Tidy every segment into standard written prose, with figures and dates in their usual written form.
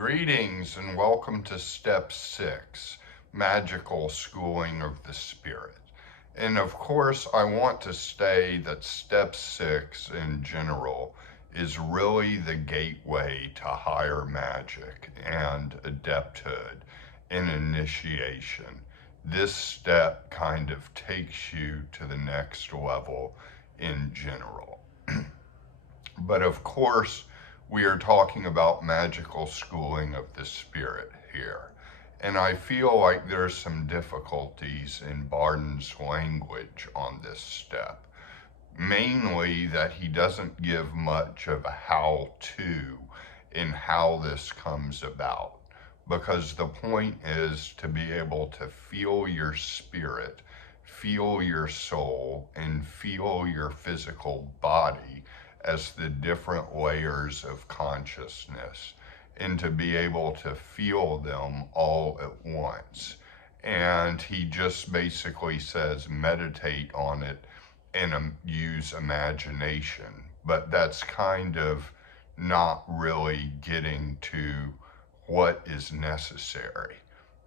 Greetings and welcome to Step 6, Magical Schooling of the Spirit. And of course, I want to say that Step 6 in general is really the gateway to higher magic and adepthood and initiation. This step kind of takes you to the next level in general. But of course, we are talking about magical schooling of the spirit here. And I feel like there's some difficulties in Barden's language on this step. Mainly that he doesn't give much of a how-to in how this comes about. Because the point is to be able to feel your spirit, feel your soul, and feel your physical body as the different layers of consciousness, and to be able to feel them all at once. And he just basically says meditate on it and use imagination, but that's kind of not really getting to what is necessary.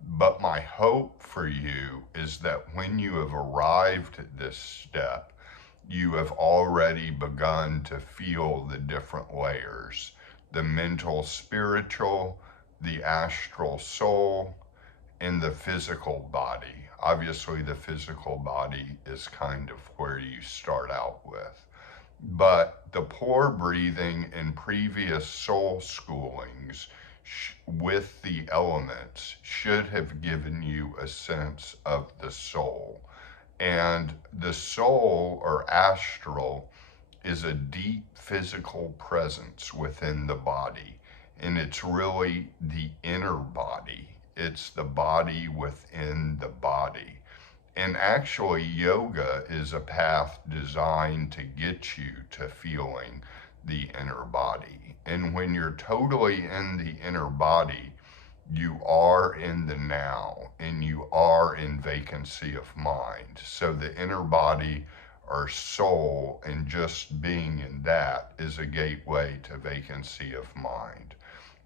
But my hope for you is that when you have arrived at this step, you have already begun to feel the different layers, the mental spiritual, the astral soul, and the physical body. Obviously, the physical body is kind of where you start out with. But the pore breathing in previous soul schoolings with the elements should have given you a sense of the soul. And the soul, or astral, is a deep physical presence within the body. And it's really the inner body. It's the body within the body. And actually, yoga is a path designed to get you to feeling the inner body. And when you're totally in the inner body, you are in the now, and you are in vacancy of mind. So the inner body or soul, and just being in that, is a gateway to vacancy of mind.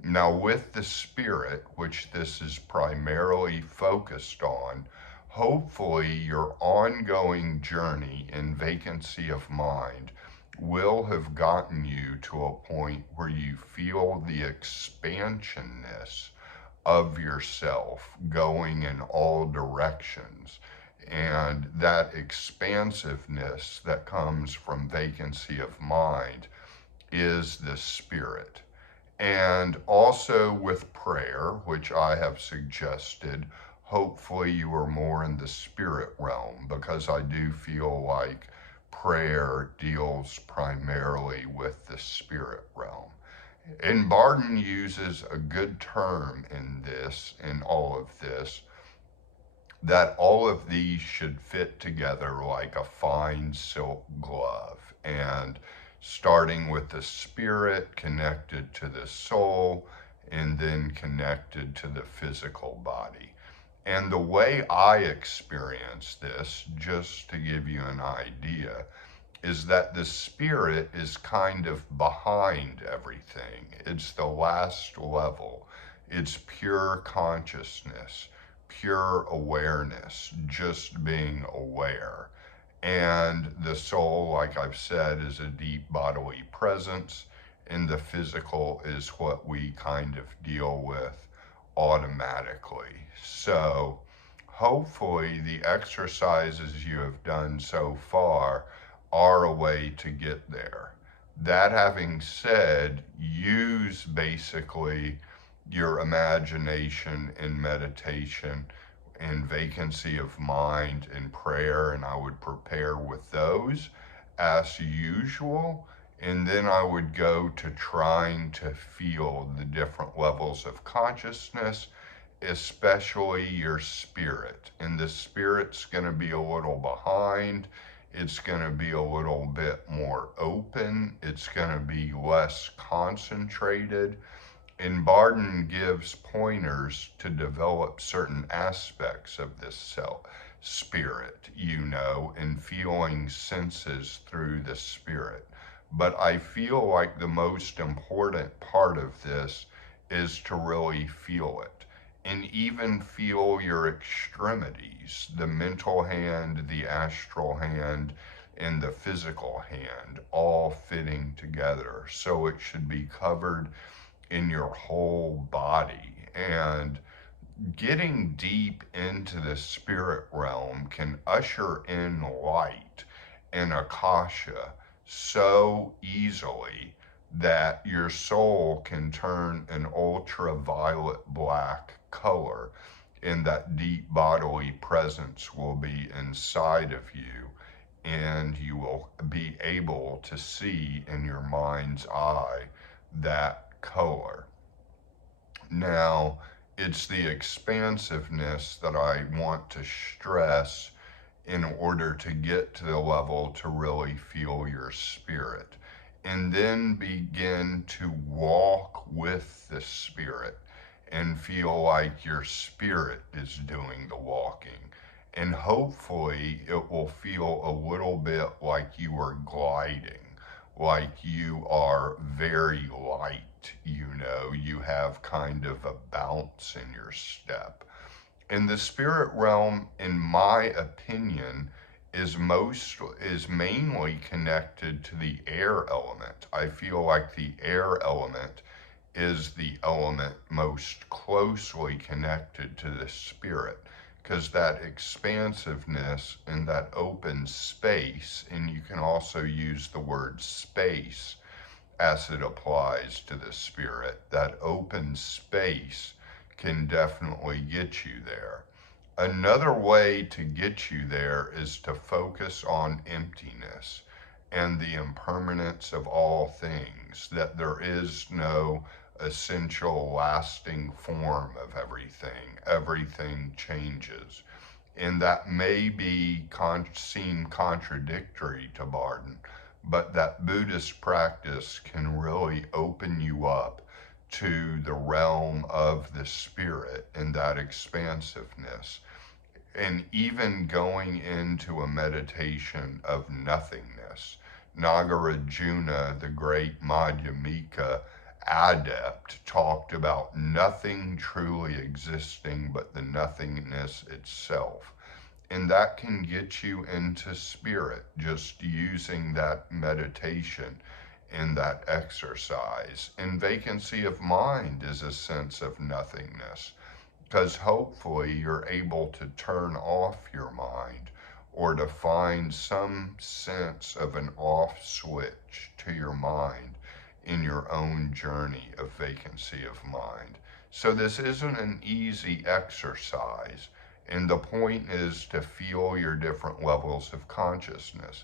Now with the spirit, which this is primarily focused on, hopefully your ongoing journey in vacancy of mind will have gotten you to a point where you feel the expansionness of yourself going in all directions. And that expansiveness that comes from vacancy of mind is the spirit. And also with prayer, which I have suggested, hopefully you are more in the spirit realm, because I do feel like prayer deals primarily with the spirit realm. And Barden uses a good term in all of this, that all of these should fit together like a fine silk glove. And starting with the spirit connected to the soul, and then connected to the physical body. And the way I experience this, just to give you an idea, is that the spirit is kind of behind everything. It's the last level. It's pure consciousness, pure awareness, just being aware. And the soul, like I've said, is a deep bodily presence, and the physical is what we kind of deal with automatically. So hopefully the exercises you have done so far are a way to get there. That having said, use basically your imagination in meditation and vacancy of mind in prayer, and I would prepare with those as usual. And then I would go to trying to feel the different levels of consciousness, especially your spirit. And the spirit's going to be a little behind. It's going to be a little bit more open. It's going to be less concentrated. And Barden gives pointers to develop certain aspects of this spirit, and feeling senses through the spirit. But I feel like the most important part of this is to really feel it. And even feel your extremities, the mental hand, the astral hand, and the physical hand, all fitting together. So it should be covered in your whole body. And getting deep into the spirit realm can usher in light and akasha so easily that your soul can turn an ultraviolet black color, and that deep bodily presence will be inside of you, and you will be able to see in your mind's eye that color. Now, it's the expansiveness that I want to stress in order to get to the level to really feel your spirit. And then begin to walk with the spirit and feel like your spirit is doing the walking. And hopefully, it will feel a little bit like you are gliding, like you are very light. You have kind of a bounce in your step. And the spirit realm, in my opinion, is mainly connected to the air element. I feel like the air element is the element most closely connected to the spirit, because that expansiveness and that open space, and you can also use the word space as it applies to the spirit, that open space can definitely get you there. Another way to get you there is to focus on emptiness and the impermanence of all things, that there is no essential lasting form of everything. Everything changes. And that may seem contradictory to Barden, but that Buddhist practice can really open you up to the realm of the spirit and that expansiveness. And even going into a meditation of nothingness. Nagarjuna, the great Madhyamika adept, talked about nothing truly existing but the nothingness itself. And that can get you into spirit, just using that meditation and that exercise. And vacancy of mind is a sense of nothingness, because hopefully you're able to turn off your mind, or to find some sense of an off switch to your mind in your own journey of vacancy of mind. So this isn't an easy exercise. And the point is to feel your different levels of consciousness.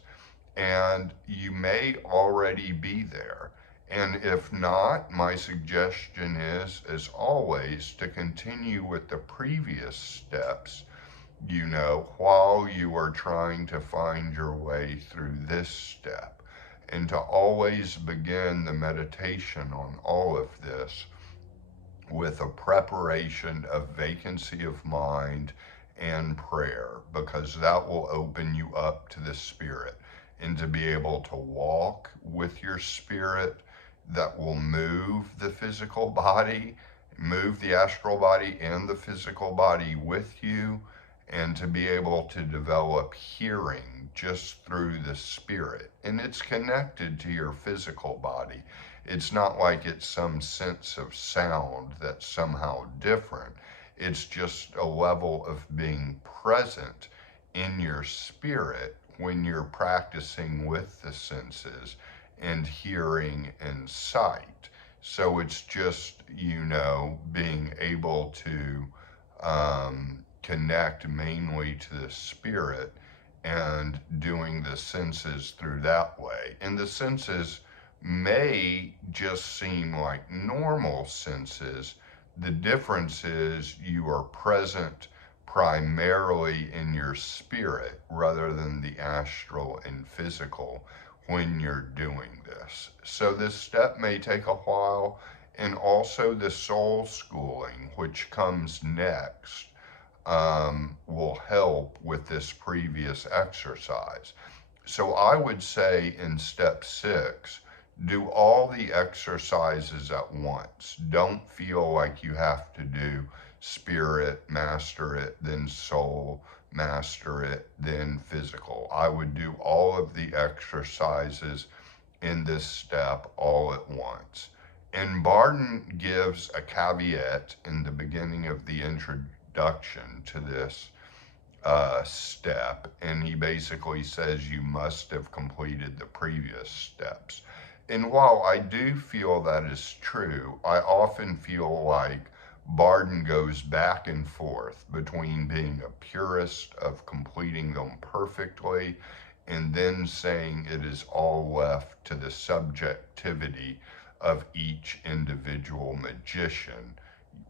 And you may already be there. And if not, my suggestion is, as always, to continue with the previous steps, while you are trying to find your way through this step. And to always begin the meditation on all of this with a preparation of vacancy of mind and prayer, because that will open you up to the spirit, and to be able to walk with your spirit that will move the physical body, move the astral body and the physical body with you, and to be able to develop hearing just through the spirit. And it's connected to your physical body. It's not like it's some sense of sound that's somehow different. It's just a level of being present in your spirit when you're practicing with the senses and hearing and sight. So it's just, being able to connect mainly to the spirit and doing the senses through that way. And the senses may just seem like normal senses. The difference is you are present primarily in your spirit rather than the astral and physical when you're doing this. So this step may take a while, and also the soul schooling, which comes next, will help with this previous exercise. So I would say in step 6 Do all the exercises at once. Don't feel like you have to do spirit, master it, then soul, master it, then physical. I would do all of the exercises in this step all at once. And Barden gives a caveat in the beginning of the introduction to this step, and he basically says you must have completed the previous steps. And while I do feel that is true, I often feel like Barden goes back and forth between being a purist of completing them perfectly and then saying it is all left to the subjectivity of each individual magician,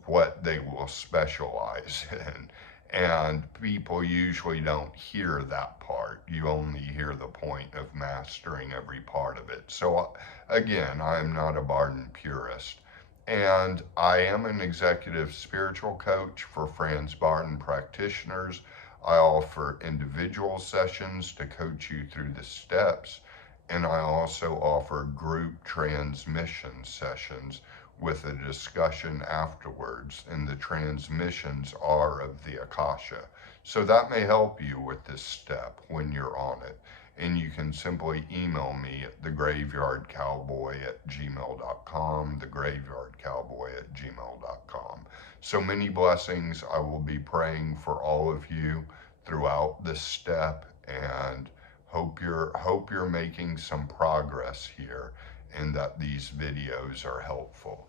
what they will specialize in. And people usually don't hear that part. You only hear the point of mastering every part of it. So, again, I am not a Barden purist. And I am an executive spiritual coach for Franz Barden practitioners. I offer individual sessions to coach you through the steps. And I also offer group transmission sessions with a discussion afterwards, and the transmissions are of the Akasha. So that may help you with this step when you're on it. And you can simply email me at thegraveyardcowboy@gmail.com, thegraveyardcowboy@gmail.com. So many blessings. I will be praying for all of you throughout this step, and hope you're making some progress here and that these videos are helpful.